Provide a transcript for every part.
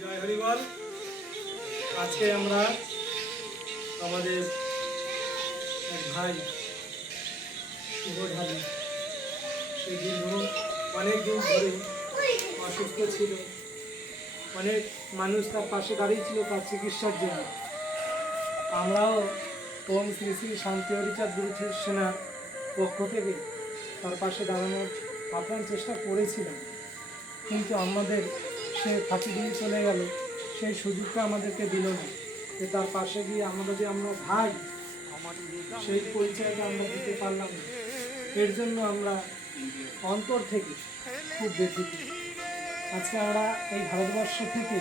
জয় হরিবল। আজকে আমরা আমাদের এক ভাই শুভ ঢালি সে দীর্ঘ অনেক দিন ধরে অসুস্থ ছিল। অনেক মানুষ তার পাশে দাঁড়িয়েছিল তার চিকিৎসার জন্য। আমরাও ওম শ্রী শ্রী শান্তি হরিচাঁদ গুরু সেনার পক্ষ থেকে তার পাশে দাঁড়ানোর আপ্রাণ চেষ্টা করেছিলাম। কিন্তু আমাদের সে ফাঁকি দিয়ে চলে গেল। সেই সুযোগটা আমাদেরকে দিল না। যে তার পাশে গিয়ে আমরা যে আমরা ভাই, সেই পরিচয়টা আমরা দিতে পারলাম না। এর জন্য আমরা অন্তর থেকে খুব ব্যথিত আজকে আমরা এই ভারতবর্ষ থেকে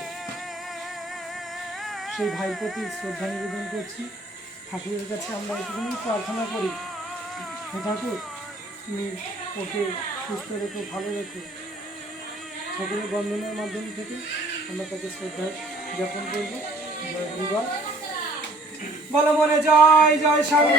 সেই ভাইয়ের প্রতি শ্রদ্ধা নিবেদন করছি। ঠাকুরের কাছে আমরা এটুকুনি প্রার্থনা করি। ঠাকুর, তুমি ওকে সুস্থ রেখো, ভালো রেখো। সকলের বন্ধনের মাধ্যম থেকে আমরা তাকে শ্রদ্ধা জ্ঞাপন করব। জয় বলো। মনে জয় জয় স্বামী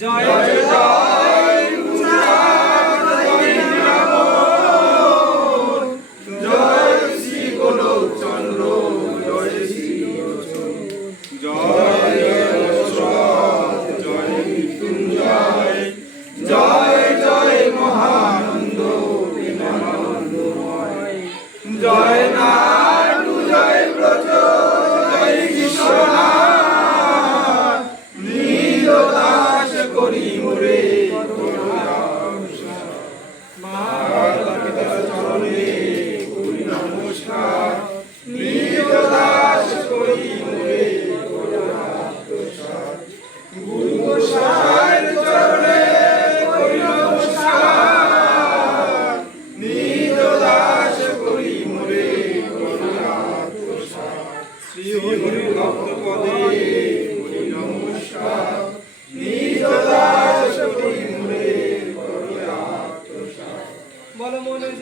জয় জয় জয়। শ্রী Senhor.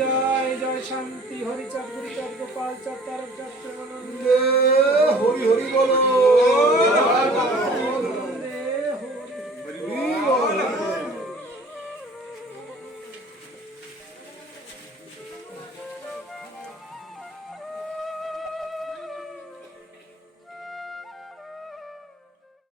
জয় জয় শান্তি হরিচাঁদ গুরুচাঁদ গোপাল চাঁদ তারক চাঁদ হরি হরি বলো।